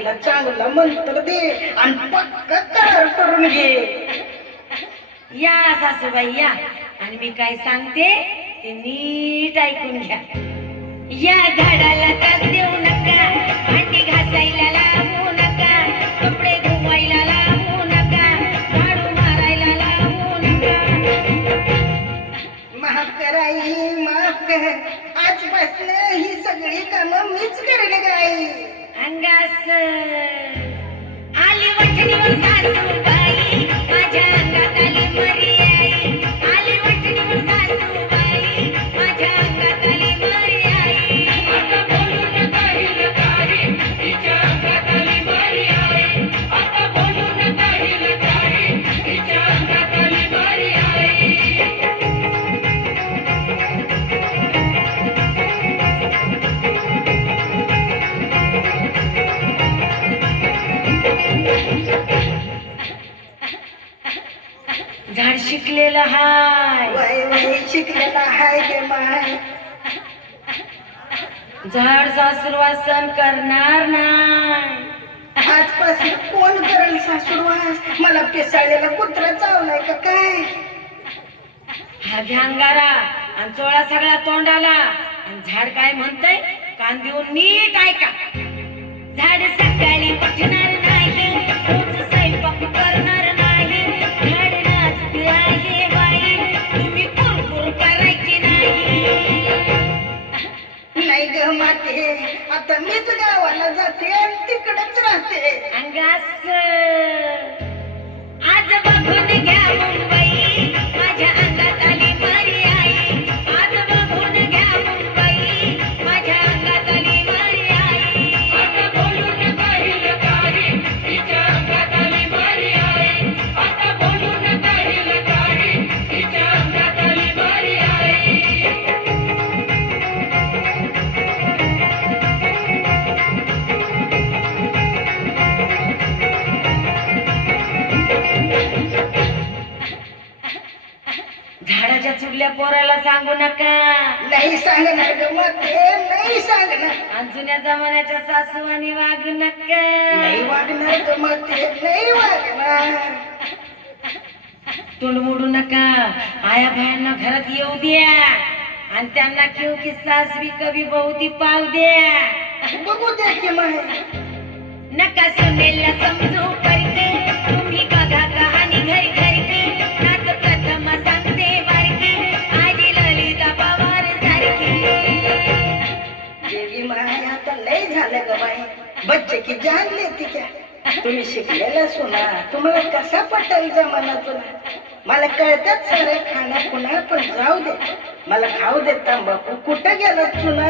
बाईला चांगला मंत्र दे आणि पक्का करार करून घे. या सासूबाई या, आणि मी काय सांगते ते नीट ऐकून घ्या. या झाडाला त्रास देऊ नका, भांडी घासायला लावू नका, कपडे धुवायला लावू नका, झाडू मारायला लावू नका. माफ कर आई, माफ कर. आजपासून ही सगळी कामं मीच करेन ग आई. अंगास आली वठणीवर सासूबाई, माझ्या अंगात आली मरी आई. आली वठणीवर सासूबाई, माझ्या अंगात आली मरी आई. आता बोलू नका हिलकारी, तिच्या अंगात आली मरी आई. आता बोलू नका हिलकारी, तिच्या अंगात आली मरी आई. झाड शिकलेलं हाय, वय वय शिकलेला हाय गे माय. झाड सासुरवासन करणार नाही. आजपासून कोण करेल सासूरवास? मला पिसाळलेला कुत्रा चावलाय का काय? हा भ्यांगारा आणि चोळा सगळा तोंडाला. आणि झाड काय म्हणतंय कान देऊन नीट ऐका. झाड सकाळी उठणार नाही, रोज स्वयंपाक करणार नाही. झाड नाचते आहे बाई, तुम्ही कुरकुर करायची नाही. नाही ग माते, आता मीच गावाला जाते आणि तिकडेच राहते. अंगास आज बघून घ्या मुंबई, माझ्या अंगात आली मरी आई. आज बघून घ्या मुंबई, माझ्या अंगात आली मरी आई. आता बोलू नका हिलकारी, तिच्या अंगात आली मरी आई. आता बोलू नका हिलकारी, तिच्या अंगात आली मरी आई. झाडाच्या चुडल्या पोराला सांगू नका. नाही सांगणार ग माते, नाही सांगणार. आणि जुन्या जमान्याच्या सासूवानी वागू नका. नाही वागणार ग माते, नाही वागणार. तोंड मोडू नका. आया बायांना घरात येऊ द्या आणि त्यांना क्यों की सास भी कभी बहू ती पाव द्या. बघू दे की माय. नका सुनेला समजू करते, तुम्ही बघा कहाणी घरी घरकी. नात प्रथम सांगते बारकी, आजी ललिता पवार सारखी. देवी माय, आता लय झालं ग बाई. बच्चे की जान लेती क्या? तुम्ही शिकलेला सुना, तुम्हाला कसा पटेल जमाना तुला? मला कळतात सारे खाना खुना, पण जाऊ दे, मला खाऊ दे तंबाखू. कुठं गेला सुना?